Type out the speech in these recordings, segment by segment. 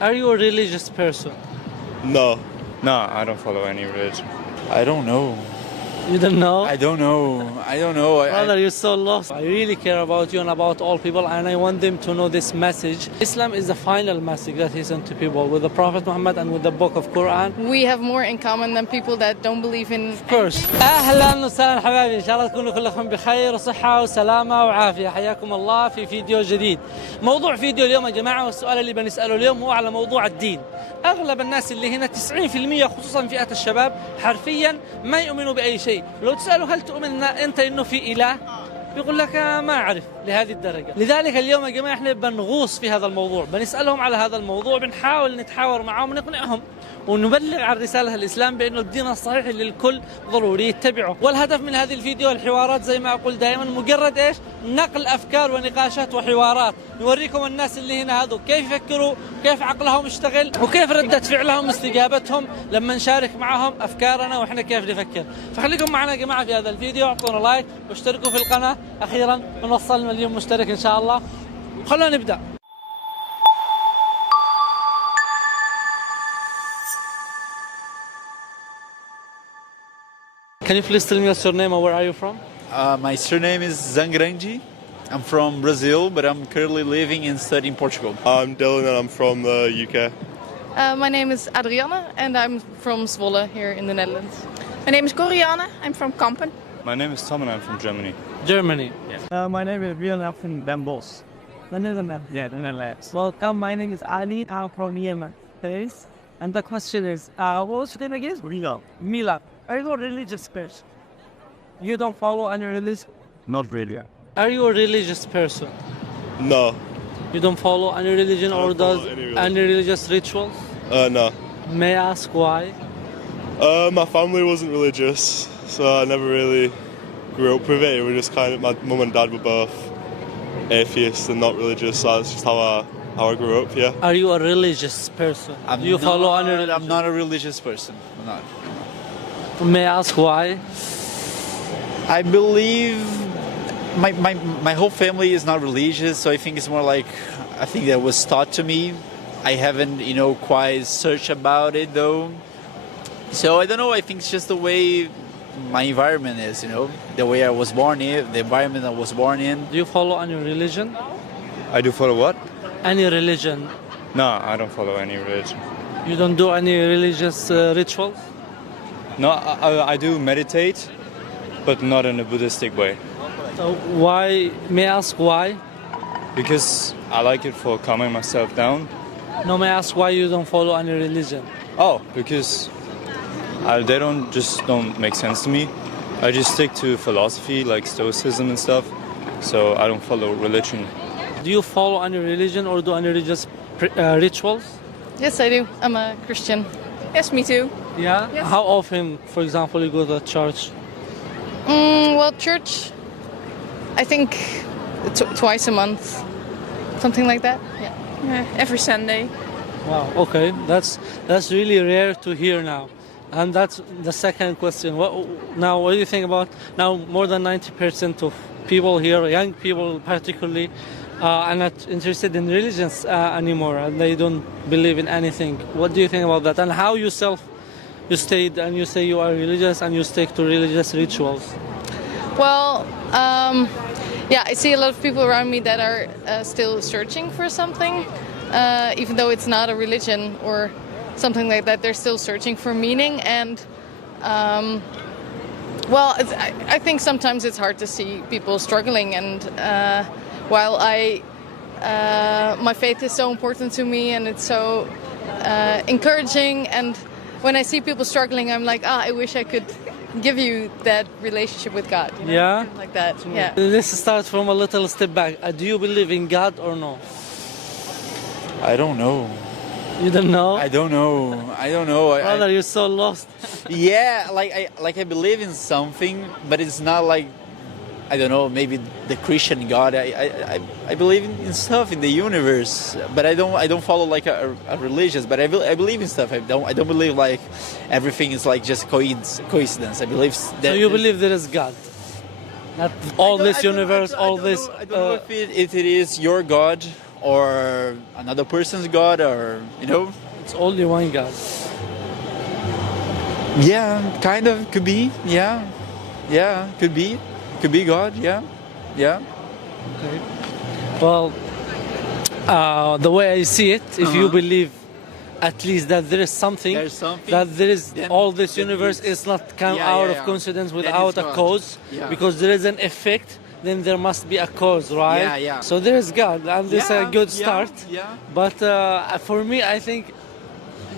Are you a religious person? No. No, I don't follow any religion. I don't know. You don't know? I don't know. Brother, you're so lost. I really care about you and about all people, and I want them to know this message. Islam is the final message that he sent to people with the Prophet Muhammad and with the book of Quran. We have more in common than people that don't believe in... Of course. أهلا وسهلا حبايبي، إن شاء الله تكونوا كلكم بخير وصحة وسلامة وعافية. حياكم الله في فيديو جديد. موضوع فيديو اليوم يا جماعة، والسؤال اللي بنسأله اليوم هو على موضوع الدين. أغلب الناس اللي هنا 90% خصوصا فئة الشباب حرفيا ما يؤمنوا بأي شيء. لو تسأله هل تؤمن أنت إنه في إله؟ بيقول لك ما أعرف لهذه الدرجة. لذلك اليوم يا جماعة إحنا بنغوص في هذا الموضوع، بنسألهم على هذا الموضوع، بنحاول نتحاور معهم ونقنعهم ونبلغ عن رسالة الإسلام بأنه الدين الصحيح اللي الكل ضروري يتبعه. والهدف من هذه الفيديو الحوارات زي ما أقول دائما مجرد إيش؟ نقل أفكار ونقاشات وحوارات، نوريكم الناس اللي هنا هذو كيف يفكروا، كيف عقلهم يشتغل، وكيف ردة فعلهم واستجابتهم لما نشارك معهم أفكارنا وإحنا كيف نفكر. فخليكم معنا يا جماعة في هذا الفيديو، اعطونا لايك واشتركوا في القناة. أخيرا بنوصل مليون مشترك إن شاء الله، وخلونا نبدأ. Can you please tell me what's your name and where are you from? My surname is Zangranji. I'm from Brazil, but I'm currently living and studying Portugal. I'm Dylan and I'm from the UK. My name is Adriana and I'm from Zwolle here in the Netherlands. My name is Corianne. I'm from Kampen. My name is Tom and I'm from Germany. Germany. My name is Björn. I'm from Den Bosch. The Netherlands. Yeah, the Netherlands. Welcome. My name is Ali. I'm from Yemen. Yes. And the question is, what's your name again? Mila. Mila. Are you a religious person? You don't follow any religion? Not really. Are you a religious person? No. You don't follow any religion or don't follow does any religion. any religious rituals? No. May I ask why? My family wasn't religious, so I never really grew up with it. It was just kind of, my mum and dad were both atheists and not religious, so that's just how I grew up, yeah. Are you a religious person? Do you follow any religion? I'm not a religious person. I'm not. May I ask why? I believe my whole family is not religious, so I think it's more like, I think that was taught to me. I haven't, quite searched about it though. So I don't know, I think it's just the way my environment is, the way I was born in, the environment I was born in. Do you follow any religion? I do follow what? Any religion? No, I don't follow any religion. You don't do any religious rituals? No, I do meditate, but not in a Buddhistic way. So why? May I ask why? Because I like it for calming myself down. No, may I ask why you don't follow any religion? Oh, because they don't make sense to me. I just stick to philosophy like Stoicism and stuff, so I don't follow religion. Do you follow any religion or do any religious rituals? Yes, I do. I'm a Christian. Yes, me too. Yeah? Yes. How often, for example, you go to church? Well, church, I think twice a month, something like that. Yeah. Every Sunday. Wow, okay. That's really rare to hear now. And that's the second question. What do you think about now more than 90% of people here, young people particularly, are not interested in religions anymore and they don't believe in anything. What do you think about that? And how you stayed and you say you are religious and you stick to religious rituals? Well, yeah, I see a lot of people around me that are still searching for something, even though it's not a religion or something like that. They're still searching for meaning, and well, I think sometimes it's hard to see people struggling. And while my faith is so important to me and it's so encouraging, and when I see people struggling, I'm like, I wish I could give you that relationship with God. Yeah? Like that, yeah. Let's start from a little step back. Do you believe in God or no? I don't know. You don't know? I don't know. Brother, you're so lost. Yeah, I believe in something, but it's not like, I don't know, maybe the Christian God. I believe in stuff in the universe, but I don't follow like a religious. But I believe in stuff. I don't believe like everything is like just coincidence. I believe that. So you believe there is God? Not all this universe, all this. I don't know if it is your God or another person's God, or It's only one God. Yeah, kind of could be. Yeah, could be God. Yeah. Okay. Well, the way I see it, if you believe at least that there is something, There's something, that there is then- all this then universe it's- is not come Yeah, out yeah, of yeah. coincidence Then without it's a God. cause, Yeah. because there is an effect, then there must be a cause, right? Yeah, yeah. So there is God, and this is a good start. Yeah. But for me, I think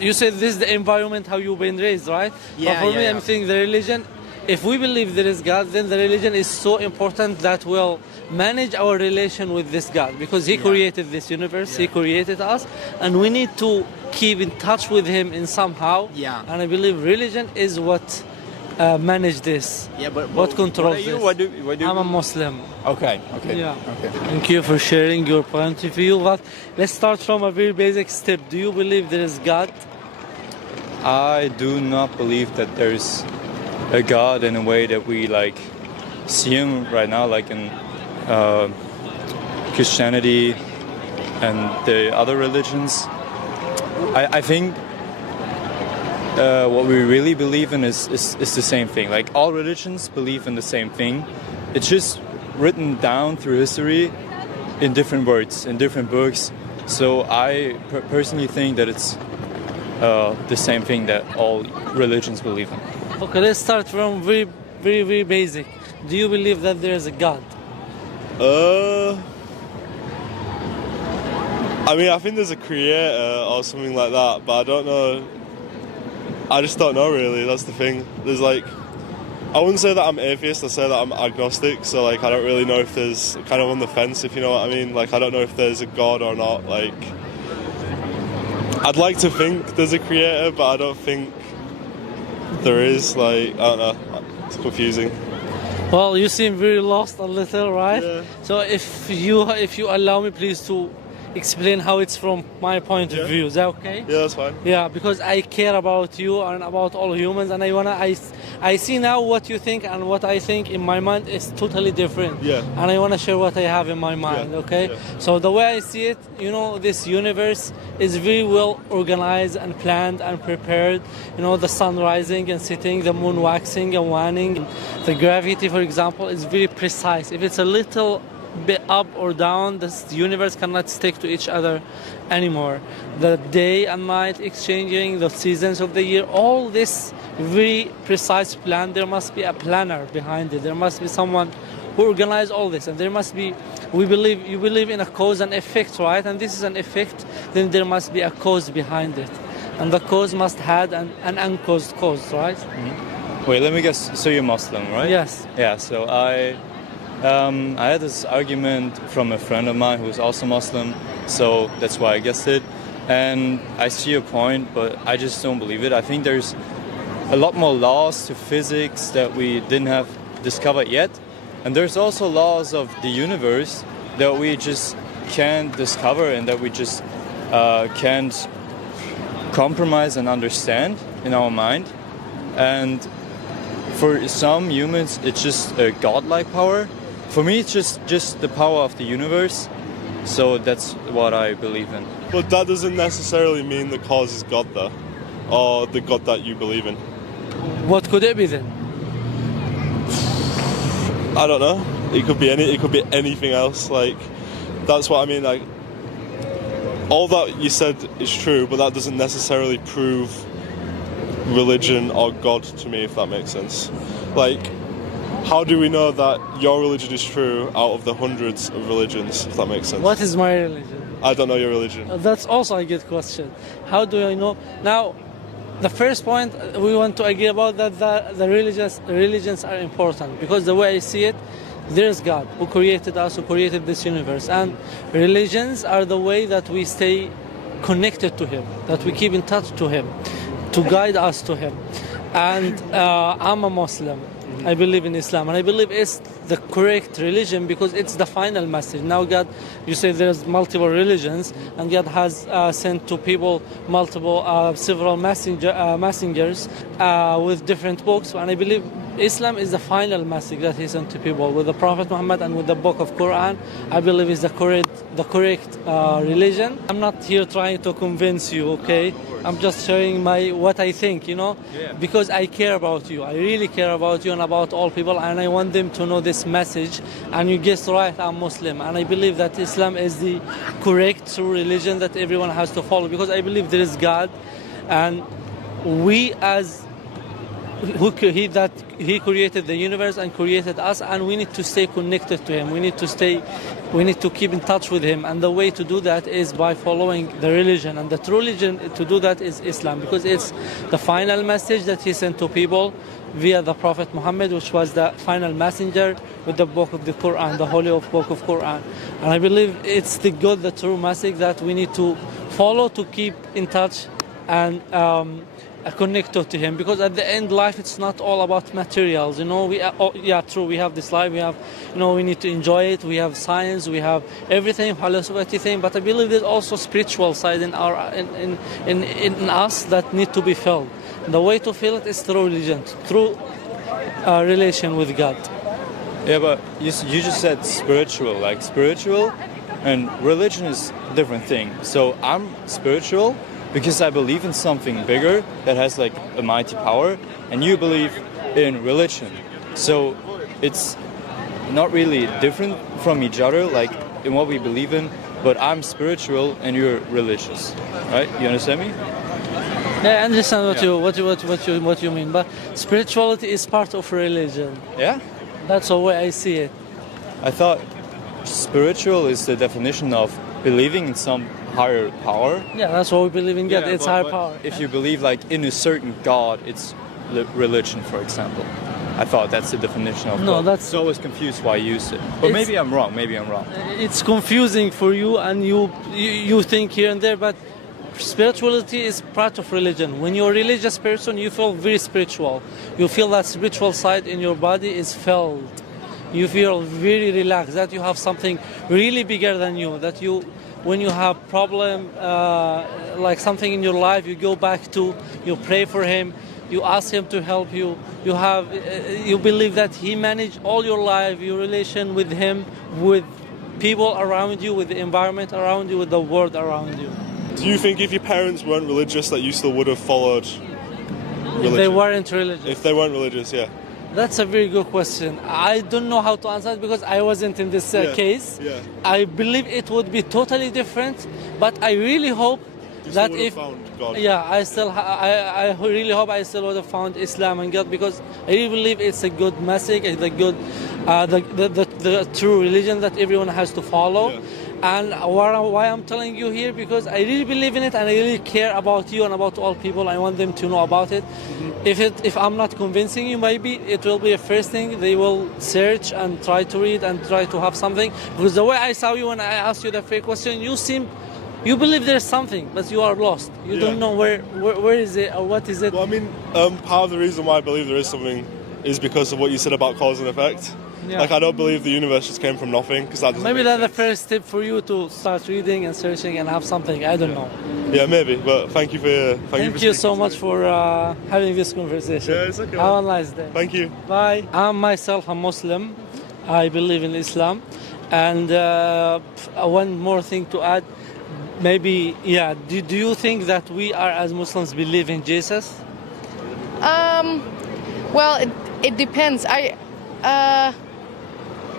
you said this is the environment how you've been raised, right? Yeah, But for me, yeah, I'm yeah. thinking the religion. If we believe there is God, then the religion is so important that we'll manage our relation with this God, because He created this universe, He created us, and we need to keep in touch with Him in somehow. Yeah. And I believe religion is what manage this. Yeah, but What controls what are you? this? What do I'm a Muslim. Okay. Yeah. Okay. Thank you for sharing your point of view. But let's start from a very basic step. Do you believe there is God? I do not believe that there's a God in a way that we see him right now, like in Christianity and the other religions. I think what we really believe in is the same thing. Like all religions believe in the same thing. It's just written down through history in different words, in different books. So I personally think that it's the same thing that all religions believe in. Okay, let's start from very, very, very basic. Do you believe that there is a God? I mean, I think there's a creator or something like that, but I don't know. I just don't know really. That's the thing. There's I wouldn't say that I'm atheist. I say that I'm agnostic. So I don't really know if there's kind of on the fence, if you know what I mean. I don't know if there's a God or not. I'd like to think there's a creator, but I don't think there is. I don't know. It's confusing. Well, you seem very lost a little, right? Yeah. So if you allow me, please, to explain how it's from my point of view. Is that okay? Yeah, that's fine. Yeah, because I care about you and about all humans, and I see now what you think, and what I think in my mind is totally different. Yeah. And I want to share what I have in my mind. Yeah, Okay. yeah. So the way I see it, this universe is very well organized and planned and prepared. The sun rising and setting, the moon waxing and waning. The gravity, for example, is very precise. If it's a little bit up or down, the universe cannot stick to each other anymore. The day and night exchanging, the seasons of the year, all this very precise plan. There must be a planner behind it. There must be someone who organizes all this, and there must be. You believe in a cause and effect, right? And this is an effect. Then there must be a cause behind it, and the cause must have an uncaused cause, right? Mm-hmm. Wait, let me guess. So you're Muslim, right? Yes. Yeah. So I had this argument from a friend of mine who's also Muslim, so that's why I guessed it. And I see your point, but I just don't believe it. I think there's a lot more laws to physics that we didn't have discovered yet. And there's also laws of the universe that we just can't discover and that we just can't compromise and understand in our mind. And for some humans, it's just a godlike power. For me, it's just the power of the universe. So that's what I believe in. But that doesn't necessarily mean the cause is God, though, or the God that you believe in. What could it be then? I don't know. It could be anything else. That's what I mean. All that you said is true, but that doesn't necessarily prove religion or God to me, if that makes sense. How do we know that your religion is true out of the hundreds of religions, if that makes sense? What is my religion? I don't know your religion. That's also a good question. How do I know? Now, the first point we want to agree about that the religions are important, because the way I see it, there is God who created us, who created this universe, and religions are the way that we stay connected to Him, that we keep in touch to Him, to guide us to Him. And I'm a Muslim. I believe in Islam, and I believe it's the correct religion because it's the final message. Now God, you say there's multiple religions, and God has sent to people several messengers with different books, and I believe Islam is the final message that He sent to people with the Prophet Muhammad and with the book of Quran. I believe is the correct religion. I'm not here trying to convince you, okay? I'm just sharing what I think, because I care about you. I really care about you and about all people, and I want them to know this message. And you guessed right, I'm Muslim, and I believe that Islam is the correct true religion that everyone has to follow, because I believe there is God, and we as He created the universe and created us, and we need to stay connected to Him. We need to keep in touch with Him, and the way to do that is by following the religion, and the true religion to do that is Islam, because it's the final message that He sent to people via the Prophet Muhammad, which was the final messenger with the book of the Quran, the holy book of Quran. And I believe it's the true message that we need to follow to keep in touch and connected to Him, because at the end life it's not all about materials, we have this life, we have, we need to enjoy it, we have science, we have everything, but I believe there's also spiritual side in us that need to be felt. The way to feel it is through religion, through relation with God. Yeah, but you just said spiritual and religion is a different thing. So I'm spiritual because I believe in something bigger that has like a mighty power, and you believe in religion. So it's not really different from each other, like in what we believe in, but I'm spiritual and you're religious, right? You understand me? Yeah, I understand what you mean, but spirituality is part of religion. Yeah? That's the way I see it. I thought spiritual is the definition of believing in some higher power. Yeah, that's what we believe in God. It's higher power. If you believe like in a certain God, it's religion, for example. I thought that's the definition of God. That's... So I was confused why you used it. But maybe I'm wrong. It's confusing for you, and you think here and there, but spirituality is part of religion. When you're a religious person, you feel very spiritual. You feel that spiritual side in your body is felt. You feel very relaxed, that you have something really bigger than you, that when you have problem, like something in your life, you go back to, you pray for Him, you ask Him to help you, you believe that He managed all your life, your relation with Him, with people around you, with the environment around you, with the world around you. Do you think if your parents weren't religious that you still would have followed religion? If they weren't religious? If they weren't religious, yeah. That's a very good question. I don't know how to answer it because I wasn't in this case. Yeah. I believe it would be totally different, but I really hope that if found God. Yeah, I really hope I still would have found Islam and God, because I really believe it's a good message, it's a good the true religion that everyone has to follow. Yeah. And why I'm telling you here, because I really believe in it, and I really care about you and about all people. I want them to know about it. Mm-hmm. If I'm not convincing you, maybe it will be a first thing they will search and try to read and try to have something. Because the way I saw you when I asked you the first question, you believe there's something, but you are lost. You don't know where is it or what is it. Well, I mean, part of the reason why I believe there is something is because of what you said about cause and effect. Yeah. Like, I don't believe the universe just came from nothing, because that doesn't maybe make that's sense. the first step for you to start reading and searching and have something. I don't know. Yeah, maybe. But thank you for thank you so much for having this conversation. Yeah, it's okay. Have a nice day. Thank you. Bye. I'm myself a Muslim. I believe in Islam, and one more thing to add. Maybe, yeah. Do you think that we are as Muslims believe in Jesus? Well, it depends.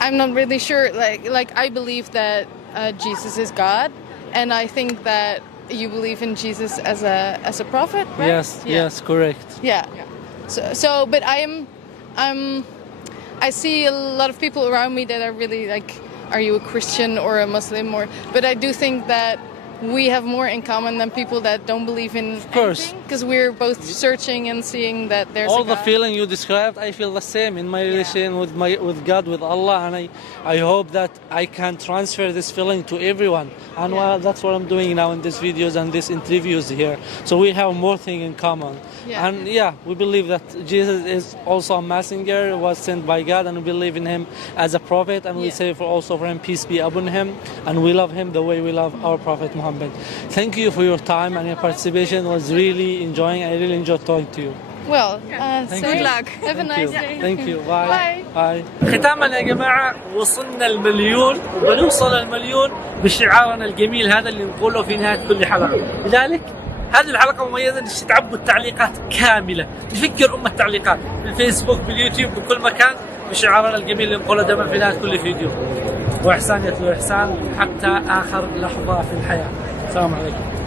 I'm not really sure. Like I believe that Jesus is God, and I think that you believe in Jesus as a prophet, right? Yes. Yeah. Yes, correct. Yeah. So, but I see a lot of people around me that are really like, are you a Christian or a Muslim? But I do think that we have more in common than people that don't believe in course. because we're both searching and seeing that there's all a the God. feeling you described, I feel the same in my relation with God, with Allah, and I hope that I can transfer this feeling to everyone. And well, that's what I'm doing now in these videos and these interviews here. So we have more things in common. Yeah. And yeah, we believe that Jesus is also a messenger, was sent by God, and we believe in him as a prophet, and we say also for him, peace be upon him, and we love him the way we love our prophet Muhammad. Thank you for your time and your participation. It was really enjoying. I really enjoyed talking to you. Well, Good luck. Have a nice day. Thank you. Bye. Bye. Bye. ختاما يا جماعة، وصلنا المليون وبنوصل المليون بشعارنا الجميل هذا اللي نقوله في نهاية كل حلقة. لذلك هذه الحلقة مميزة انك تعبوا التعليقات كاملة، تفكر التعليقات في الفيسبوك باليوتيوب بكل مكان بشعارنا الجميل اللي نقوله دائما في نهاية كل فيديو. وإحسان يتلو إحسان حتى آخر لحظة في الحياة. السلام عليكم.